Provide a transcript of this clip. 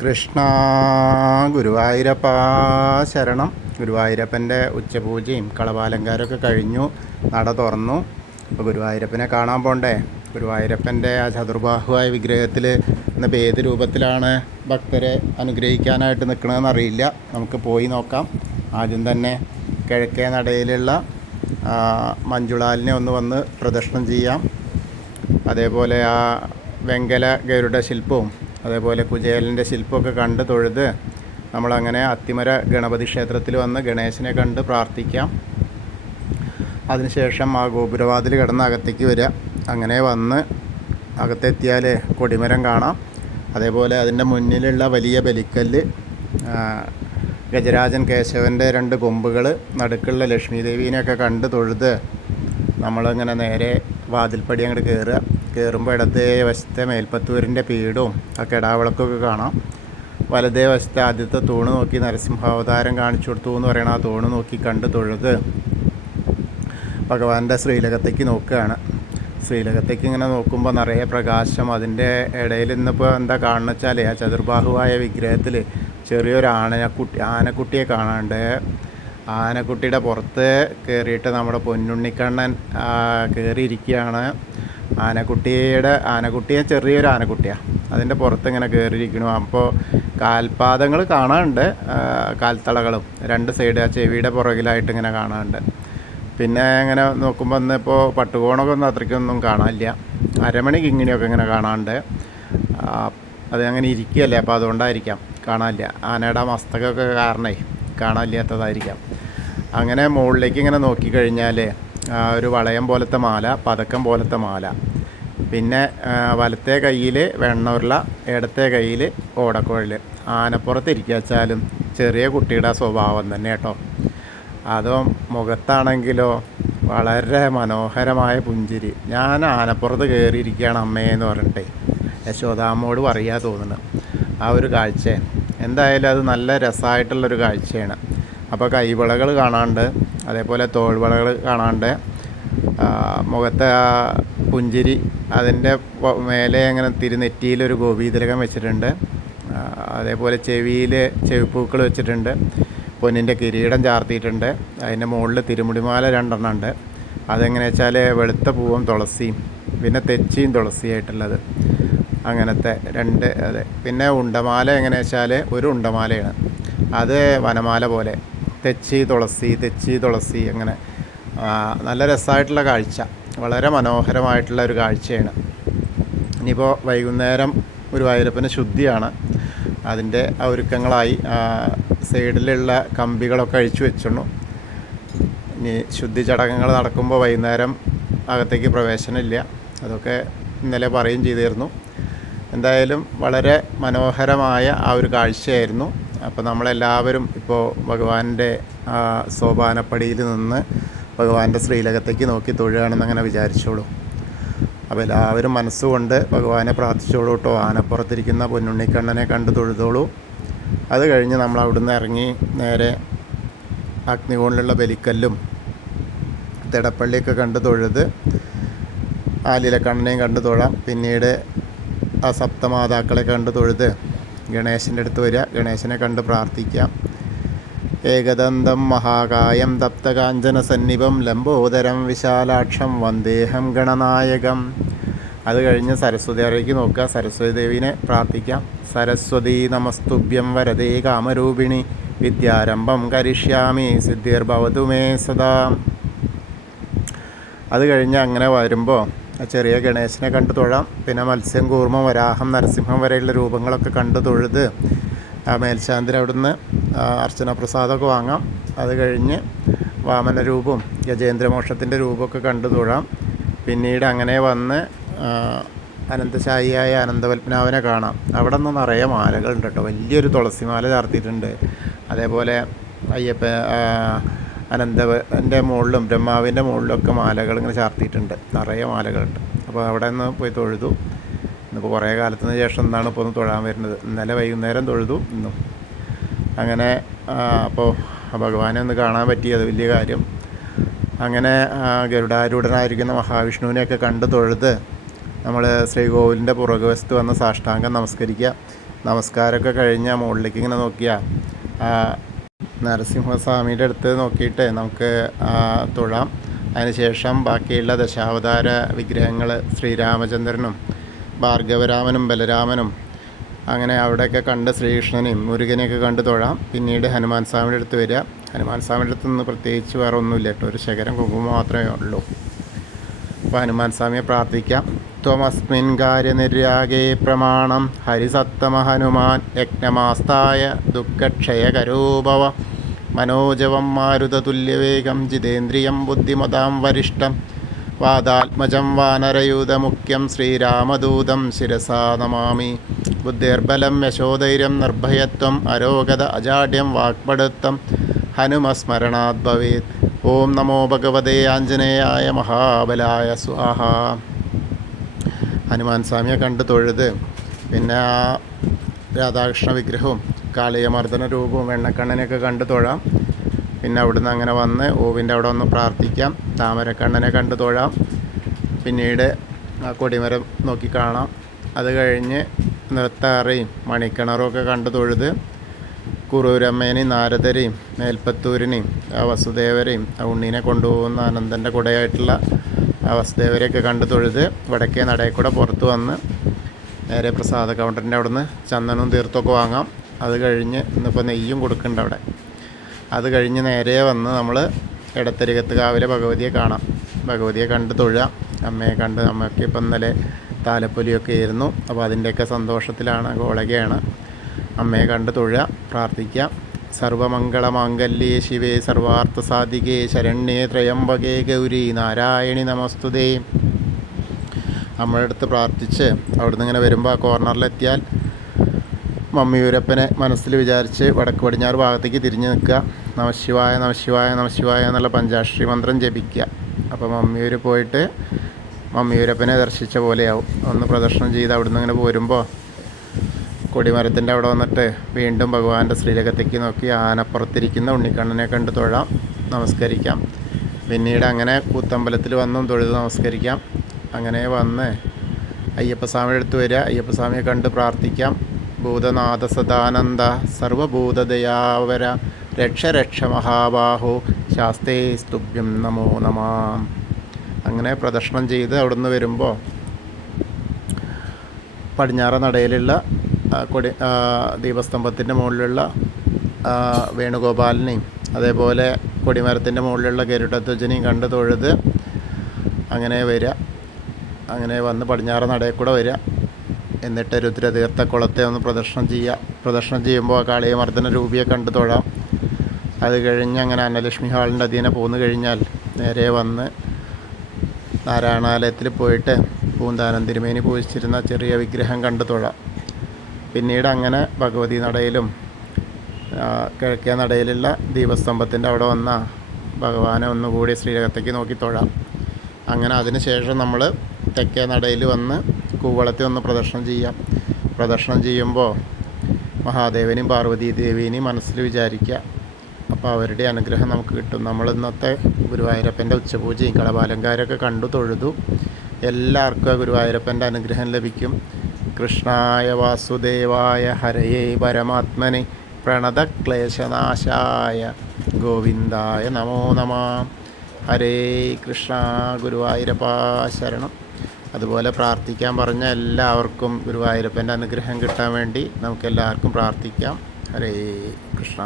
കൃഷ്ണ ഗുരുവായൂരപ്പ ശരണം. ഗുരുവായൂരപ്പൻ്റെ ഉച്ചപൂജയും കളഭാലങ്കാരമൊക്കെ കഴിഞ്ഞു, നട തുറന്നു. അപ്പോൾ ഗുരുവായൂരപ്പനെ കാണാൻ പോണ്ടേ? ഗുരുവായൂരപ്പൻ്റെ ആ ചതുർബാഹുവായ വിഗ്രഹത്തിൽ ഇന്നിപ്പോൾ ഏത് രൂപത്തിലാണ് ഭക്തരെ അനുഗ്രഹിക്കാനായിട്ട് നിൽക്കണമെന്ന് അറിയില്ല. നമുക്ക് പോയി നോക്കാം. ആദ്യം തന്നെ കിഴക്കേ നടയിലുള്ള മഞ്ജുളാലിനെ ഒന്ന് വന്ന് പ്രദക്ഷിണം ചെയ്യാം. അതേപോലെ ആ വെങ്കല ഗരുഡ ശില്പവും അതേപോലെ കുചേലൻ്റെ ശില്പമൊക്കെ കണ്ട് തൊഴുത് നമ്മളങ്ങനെ അത്തിമര ഗണപതി ക്ഷേത്രത്തിൽ വന്ന് ഗണേശനെ കണ്ട് പ്രാർത്ഥിക്കാം. അതിനുശേഷം ആ ഗോപുരവാതിൽ കിടന്ന് അകത്തേക്ക് വരിക. അങ്ങനെ വന്ന് അകത്തെത്തിയാൽ കൊടിമരം കാണാം. അതേപോലെ അതിൻ്റെ മുന്നിലുള്ള വലിയ ബലിക്കല്ല്, ഗജരാജൻ കേശവൻ്റെ 2 കൊമ്പുകൾ, നടുക്കുള്ള ലക്ഷ്മി ദേവീനെയൊക്കെ കണ്ട് തൊഴുത് നമ്മളങ്ങനെ നേരെ വാതിൽപ്പടി അങ്ങോട്ട് കയറുമ്പോൾ ഇടത്തേ വശത്തെ മേൽപ്പത്തൂരിൻ്റെ പീഠവും ആ കെടാവിളക്കൊക്കെ കാണാം. വലതേ വശത്തെ ആദ്യത്തെ തൂണ് നോക്കി നരസിംഹാവതാരം കാണിച്ചു കൊടുത്തു എന്ന് പറയണ ആ തൂണ് നോക്കി കണ്ട് തൊഴുത് ഭഗവാന്റെ ശ്രീലകത്തേക്ക് നോക്കുകയാണ്. ശ്രീലകത്തേക്ക് ഇങ്ങനെ നോക്കുമ്പോൾ നിറയെ പ്രകാശം. അതിൻ്റെ ഇടയിൽ ഇന്നിപ്പോൾ എന്താ കാണുന്ന വെച്ചാൽ ആ ചതുർബാഹുവായ വിഗ്രഹത്തിൽ ചെറിയൊരു ആനക്കുട്ടിയെ കാണാണ്ട്. ആനക്കുട്ടിയുടെ പുറത്ത് കയറിയിട്ട് നമ്മുടെ പൊന്നുണ്ണിക്കണ്ണൻ കയറിയിരിക്കുകയാണ്. ആനക്കുട്ടിയെ ചെറിയൊരു ആനക്കുട്ടിയാണ്, അതിൻ്റെ പുറത്ത് ഇങ്ങനെ കയറിയിരിക്കണു. അപ്പോൾ കാൽപാദങ്ങൾ കാണാനുണ്ട്, കാൽത്തളകളും 2 സൈഡ് ആ ചെവിയുടെ പുറകിലായിട്ട് ഇങ്ങനെ കാണാനുണ്ട്. പിന്നെ ഇങ്ങനെ നോക്കുമ്പോൾ ഇന്നിപ്പോൾ പട്ടുകോണൊക്കെ ഒന്നും അത്രയ്ക്കൊന്നും കാണാനില്ല. അരമണി കിങ്ങിണിയൊക്കെ ഇങ്ങനെ കാണാനുണ്ട്. അത് അങ്ങനെ ഇരിക്കുകയല്ലേ, അപ്പോൾ അതുകൊണ്ടായിരിക്കാം കാണാനില്ല. ആനയുടെ മസ്തകമൊക്കെ കാരണമേ കാണാനില്ലാത്തതായിരിക്കാം. അങ്ങനെ മുകളിലേക്ക് ഇങ്ങനെ നോക്കിക്കഴിഞ്ഞാൽ ഒരു വളയം പോലത്തെ മാല, പതക്കം പോലത്തെ മാല, പിന്നെ വലത്തെ കയ്യിൽ വെണ്ണുരുള, ഇടത്തെ കയ്യിൽ ഓടക്കുഴൽ. ആനപ്പുറത്ത് ഇരിക്കാച്ചാലും ചെറിയ കുട്ടിയുടെ സ്വഭാവം തന്നെ കേട്ടോ. അതോ മുഖത്താണെങ്കിലോ വളരെ മനോഹരമായ പുഞ്ചിരി. ഞാൻ ആനപ്പുറത്ത് കയറിയിരിക്കുകയാണ് അമ്മയെന്ന് പറഞ്ഞിട്ടേ യശോദാമ്മോട് പറയാൻ തോന്നുന്നു. ആ ഒരു കാഴ്ച എന്തായാലും അത് നല്ല രസമായിട്ടുള്ളൊരു കാഴ്ചയാണ്. അപ്പോൾ കൈവളകൾ കാണാണ്ട്, അതേപോലെ തോൾവളകൾ കാണാണ്ട്, മുഖത്തെ ആ പുഞ്ചിരി, അതിൻ്റെ മേലെ അങ്ങനെ തിരുനെറ്റിയിലൊരു ഗോപീതിലകം വെച്ചിട്ടുണ്ട്. അതേപോലെ ചെവിയിൽ ചെവിപ്പൂക്കൾ വെച്ചിട്ടുണ്ട്. പൊന്നിൻ്റെ കിരീടം ചാർത്തിയിട്ടുണ്ട്. അതിൻ്റെ മുകളിൽ തിരുമുടിമാല 2 ഉണ്ട്. അതെങ്ങനെ വെച്ചാൽ വെളുത്ത പൂവും തുളസിയും പിന്നെ തെച്ചിയും തുളസിയായിട്ടുള്ളത്, അങ്ങനത്തെ 2. അതെ, പിന്നെ ഉണ്ടമാല എങ്ങനെ വെച്ചാൽ ഒരു ഉണ്ടമാലയാണ്, അത് വനമാല പോലെ തെച്ചി തുളസി അങ്ങനെ. നല്ല രസമായിട്ടുള്ള കാഴ്ച, വളരെ മനോഹരമായിട്ടുള്ള ഒരു കാഴ്ചയാണ്. ഇനിയിപ്പോൾ വൈകുന്നേരം ഗുരുവായൂരപ്പന് ശുദ്ധിയാണ്. അതിൻ്റെ ഒരുക്കങ്ങളായി സൈഡിലുള്ള കമ്പികളൊക്കെ അഴിച്ചു വെച്ചിരുന്നു. ഇനി ശുദ്ധി ചടങ്ങുകൾ നടക്കുമ്പോൾ വൈകുന്നേരം അകത്തേക്ക് പ്രവേശനമില്ല. അതൊക്കെ ഇന്നലെ പറയുകയും ചെയ്തിരുന്നു. എന്തായാലും വളരെ മനോഹരമായ ആ ഒരു കാഴ്ചയായിരുന്നു. അപ്പോൾ നമ്മളെല്ലാവരും ഇപ്പോൾ ഭഗവാന്റെ സോപാനപ്പടിയിൽ നിന്ന് ഭഗവാന്റെ ശ്രീലകത്തേക്ക് നോക്കി തൊഴുകയാണെന്ന് അങ്ങനെ വിചാരിച്ചോളൂ. അപ്പോൾ എല്ലാവരും മനസ്സുകൊണ്ട് ഭഗവാനെ പ്രാർത്ഥിച്ചോളൂ കേട്ടോ. ആനപ്പുറത്തിരിക്കുന്ന പൊന്നുണ്ണിക്കണ്ണനെ കണ്ട് തൊഴുതോളൂ. അത് കഴിഞ്ഞ് നമ്മൾ അവിടുന്ന് ഇറങ്ങി നേരെ അഗ്നികോണിലുള്ള ബലിക്കല്ലും തിടപ്പള്ളിയൊക്കെ കണ്ട് തൊഴുത് ആലിലക്കണ്ണനെയും കണ്ട് തൊഴാം. പിന്നീട് ആ സപ്തമാതാക്കളെ കണ്ട് തൊഴുത് ഗണേശൻ്റെ അടുത്ത് വരിക, ഗണേശനെ കണ്ട് പ്രാർത്ഥിക്കാം. ഏകദന്തം മഹാകായം തപ്തകാഞ്ചന സന്നിഭം ലംബോദരം വിശാലാക്ഷം വന്ദേഹം ഗണനായകം. അത് കഴിഞ്ഞ് സരസ്വതി അറയ്ക്ക് നോക്കുക, സരസ്വതി ദേവീനെ പ്രാർത്ഥിക്കാം. സരസ്വതി നമസ്തുഭ്യം വരദേ കാമരൂപിണി വിദ്യാരംഭം കരിഷ്യാമി സിദ്ധിർഭവതു മേ സദാ. അത് കഴിഞ്ഞ് അങ്ങനെ വരുമ്പോൾ ചെറിയ ഗണേശനെ കണ്ട് തൊഴാം. പിന്നെ മത്സ്യം, കൂർമ്മം, വരാഹം, നരസിംഹം വരെയുള്ള രൂപങ്ങളൊക്കെ കണ്ട് തൊഴുത് ആ മേൽശാന്തിന് അവിടുന്ന് അർച്ചന പ്രസാദമൊക്കെ വാങ്ങാം. അത് കഴിഞ്ഞ് വാമന രൂപവും ഗജേന്ദ്രമോക്ഷത്തിൻ്റെ രൂപമൊക്കെ കണ്ട് തൊഴാം. പിന്നീട് അങ്ങനെ വന്ന് അനന്തശായിയായ അനന്തപത്മനാഭനെ കാണാം. അവിടെ നിന്ന് നിറയെ മാലകളുണ്ട് കേട്ടോ. വലിയൊരു തുളസിമാല ചാർത്തിയിട്ടുണ്ട്. അതേപോലെ അനന്തൻ്റെ മുകളിലും ബ്രഹ്മാവിൻ്റെ മുകളിലൊക്കെ മാലകൾ ഇങ്ങനെ ചാർത്തിയിട്ടുണ്ട്, നിറയെ മാലകളുണ്ട്. അപ്പോൾ അവിടെ നിന്ന് പോയി തൊഴുതു. ഇന്നിപ്പോൾ കുറേ കാലത്തിന് ശേഷം എന്താണ് ഇപ്പോൾ ഒന്ന് തൊഴാൻ വരുന്നത്. ഇന്നലെ വൈകുന്നേരം തൊഴുതു, ഇന്നും അങ്ങനെ. അപ്പോൾ ഭഗവാനെ ഒന്ന് കാണാൻ പറ്റി, അത് വലിയ കാര്യം. അങ്ങനെ ഗരുഡാരൂഢനായിരിക്കുന്ന മഹാവിഷ്ണുവിനെയൊക്കെ കണ്ട് തൊഴുത് നമ്മൾ ശ്രീകോവിലിൻ്റെ പുറകുവശത്ത് വന്ന് സാഷ്ടാംഗം നമസ്കരിക്കുക. നമസ്കാരമൊക്കെ കഴിഞ്ഞാൽ മുകളിലേക്ക് ഇങ്ങനെ നോക്കിയാൽ നരസിംഹസ്വാമിയുടെ അടുത്ത് നോക്കിയിട്ട് നമുക്ക് തൊഴാം. അതിനുശേഷം ബാക്കിയുള്ള ദശാവതാര വിഗ്രഹങ്ങൾ ശ്രീരാമചന്ദ്രനും ഭാർഗവരാമനും ബലരാമനും അങ്ങനെ അവിടെയൊക്കെ കണ്ട് ശ്രീകൃഷ്ണനെയും മുരുകനെയൊക്കെ കണ്ട് തൊഴാം. പിന്നീട് ഹനുമാൻ സ്വാമിയുടെ അടുത്ത് വരിക. ഹനുമാൻ സ്വാമിയുടെ അടുത്ത് നിന്ന് പ്രത്യേകിച്ച് വേറെ ഒന്നുമില്ല കേട്ടോ, ഒരു ശകരം കുങ്കുമം മാത്രമേ ഉള്ളൂ. അപ്പോൾ ഹനുമാൻ സ്വാമിയെ പ്രാർത്ഥിക്കാം. ത്വമസ്മിൻ കാര്യനിര്യാഗേ പ്രമാണം ഹരിസത്തമ ഹനുമാൻ യജ്ഞമാസ്തായ ദുഃഖക്ഷയകരോഭവ മനോജവം മാരുതതുല്യവേഗം ജിതേന്ദ്രിയം ബുദ്ധിമതാം വരിഷ്ഠം വാദാത്മജം വാനരയൂതമുഖ്യം ശ്രീരാമദൂതം ശിരസാ നമാമി. ബുദ്ധിർബലം യശോധൈര്യം നിർഭയത്വം അരോഗത അജാഡ്യം വാക്പടുത്തം ഹനുമസ്മരണാത് ഭവേത്. ഓം നമോ ഭഗവതേ ആഞ്ജനേയായ മഹാബലായ സ്വാഹ. ഹനുമാൻ സ്വാമിയെ കണ്ട് തൊഴുത് പിന്നെ ആ രാധാകൃഷ്ണ വിഗ്രഹവും കാളിയമർദ്ദന രൂപവും വെണ്ണക്കണ്ണനെയൊക്കെ കണ്ട് തൊഴാം. പിന്നെ അവിടുന്ന് അങ്ങനെ വന്ന് ഓവിൻ്റെ അവിടെ ഒന്ന് പ്രാർത്ഥിക്കാം. താമരക്കണ്ണനെ കണ്ട് തൊഴാം. പിന്നീട് ആ കൊടിമരം നോക്കി കാണാം. അത് കഴിഞ്ഞ് നൃത്താറയും മണിക്കിണറും ഒക്കെ കണ്ട് തൊഴുത് കുറൂരമ്മേനെയും നാരദരെയും മേൽപ്പത്തൂരിനെയും ആ വസുദേവരെയും ആ ഉണ്ണീനെ കൊണ്ടുപോകുന്ന അനന്തൻ്റെ കുടയായിട്ടുള്ള ആ വസുദേവരെയൊക്കെ കണ്ട് തൊഴുത് വടക്കേ നടയിൽ കൂടെ പുറത്ത് വന്ന് നേരെ പ്രസാദ കൗണ്ടറിൻ്റെ അവിടെ നിന്ന് ചന്ദനവും തീർത്തൊക്കെ വാങ്ങാം. അത് കഴിഞ്ഞ് ഇന്നിപ്പോൾ നെയ്യും കൊടുക്കുന്നുണ്ട് അവിടെ. അത് കഴിഞ്ഞ് നേരെ വന്ന് നമ്മൾ ഇടത്തരികത്ത് കാവിലെ ഭഗവതിയെ കാണാം. ഭഗവതിയെ കണ്ട് തൊഴുക. അമ്മയെ കണ്ട്, അമ്മയ്ക്ക് ഇപ്പം ഇന്നലെ താലപ്പൊലിയൊക്കെ ആയിരുന്നു. അപ്പോൾ അതിൻ്റെയൊക്കെ സന്തോഷത്തിലാണ്, ഗോളകയാണ്. അമ്മയെ കണ്ട് തൊഴുക, പ്രാർത്ഥിക്കാം. സർവമംഗളമാംഗല്യേ ശിവേ സർവാർത്ഥസാധികേ ശരണ്യേ ത്രയംബകേ ഗൗരി നാരായണി നമസ്തുതേ. നമ്മുടെ അടുത്ത് പ്രാർത്ഥിച്ച് അവിടുന്ന് ഇങ്ങനെ വരുമ്പോൾ ആ കോർണറിലെത്തിയാൽ മമ്മിയൂരപ്പനെ മനസ്സിൽ വിചാരിച്ച് വടക്ക് പടിഞ്ഞാറ് ഭാഗത്തേക്ക് തിരിഞ്ഞ് നിൽക്കുക. നമശിവായ നമശിവായ നമശിവായ എന്നുള്ള പഞ്ചാക്ഷരി മന്ത്രം ജപിക്കുക. അപ്പോൾ മമ്മിയൂർ പോയിട്ട് മമ്മിയൂരപ്പനെ ദർശിച്ച പോലെയാവും. ഒന്ന് പ്രദർശനം ചെയ്ത് അവിടുന്ന് ഇങ്ങനെ പോരുമ്പോൾ കൊടിമരത്തിൻ്റെ അവിടെ വന്നിട്ട് വീണ്ടും ഭഗവാന്റെ ശ്രീലകത്തേക്ക് നോക്കി ആനപ്പുറത്തിരിക്കുന്ന ഉണ്ണിക്കണ്ണനെ കണ്ട് തൊഴാം, നമസ്കരിക്കാം. പിന്നീട് അങ്ങനെ കൂത്തമ്പലത്തിൽ വന്നും തൊഴുത് നമസ്കരിക്കാം. അങ്ങനെ വന്ന് അയ്യപ്പസ്വാമിയുടെ അടുത്ത് വരിക. അയ്യപ്പസ്വാമിയെ കണ്ട് പ്രാർത്ഥിക്കാം. ഭൂതനാഥ സദാനന്ദ സർവഭൂതദയാവര രക്ഷ രക്ഷ മഹാബാഹോ ശാസ്തേ സ്തുഭ്യം നമോ നമാം. അങ്ങനെ പ്രദക്ഷിണം ചെയ്ത് അവിടുന്ന് വരുമ്പോൾ പടിഞ്ഞാറ് നടയിലുള്ള ദീപസ്തംഭത്തിൻ്റെ മുകളിലുള്ള വേണുഗോപാലിനെയും അതേപോലെ കൊടിമരത്തിൻ്റെ മുകളിലുള്ള ഗരുഡധ്വജനെയും കണ്ട് തൊഴുത് അങ്ങനെ വരിക. അങ്ങനെ വന്ന് പടിഞ്ഞാറ് നടയിൽ കൂടെ വരിക. എന്നിട്ട് രുദ്രതീർത്ഥ കുളത്തെ ഒന്ന് പ്രദർശനം ചെയ്യുക. പ്രദർശനം ചെയ്യുമ്പോൾ കാളിയമർദ്ദന രൂപിയെ കണ്ടു തൊഴാം. അത് കഴിഞ്ഞ് അങ്ങനെ അന്നലക്ഷ്മി ഹാളിൻ്റെ അധീനം പോന്നു കഴിഞ്ഞാൽ നേരെ വന്ന് നാരായണാലയത്തിൽ പോയിട്ട് പൂന്താനം തിരുമേനി പൂജിച്ചിരുന്ന ചെറിയ വിഗ്രഹം കണ്ടു തൊഴാം. പിന്നീട് അങ്ങനെ ഭഗവതി നടയിലും കിഴക്കേ നടയിലുള്ള ദീപസ്തംഭത്തിൻ്റെ അവിടെ വന്ന ഭഗവാനെ ഒന്നുകൂടി ശ്രീലകത്തേക്ക് നോക്കി തൊഴാം. അങ്ങനെ അതിന് ശേഷം നമ്മൾ തെക്കേ നടയിൽ വന്ന് കൂവളത്തെ ഒന്ന് പ്രദർശനം ചെയ്യാം. പ്രദർശനം ചെയ്യുമ്പോൾ മഹാദേവനെയും പാർവതീ ദേവീനെയും മനസ്സിൽ വിചാരിക്കുക. അപ്പോൾ അവരുടെ അനുഗ്രഹം നമുക്ക് കിട്ടും. നമ്മൾ ഇന്നത്തെ ഗുരുവായൂരപ്പൻ്റെ ഉച്ചപൂജയും കളഭാലങ്കാരമൊക്കെ കണ്ടു തൊഴുതു. എല്ലാവർക്കും ആ ഗുരുവായൂരപ്പൻ്റെ അനുഗ്രഹം ലഭിക്കും. കൃഷ്ണായ വാസുദേവായ ഹരയേ പരമാത്മനെ പ്രണതക്ലേശനാശായ ഗോവിന്ദായ നമോ നമഃ. ഹരേ കൃഷ്ണ. ഗുരുവായൂരപ്പ ശരണം. അതുപോലെ പ്രാർത്ഥിക്കാൻ പറഞ്ഞ എല്ലാവർക്കും ഗുരുവായൂരപ്പൻ്റെ അനുഗ്രഹം കിട്ടാൻ വേണ്ടി നമുക്കെല്ലാവർക്കും പ്രാർത്ഥിക്കാം. ഹരേ കൃഷ്ണ.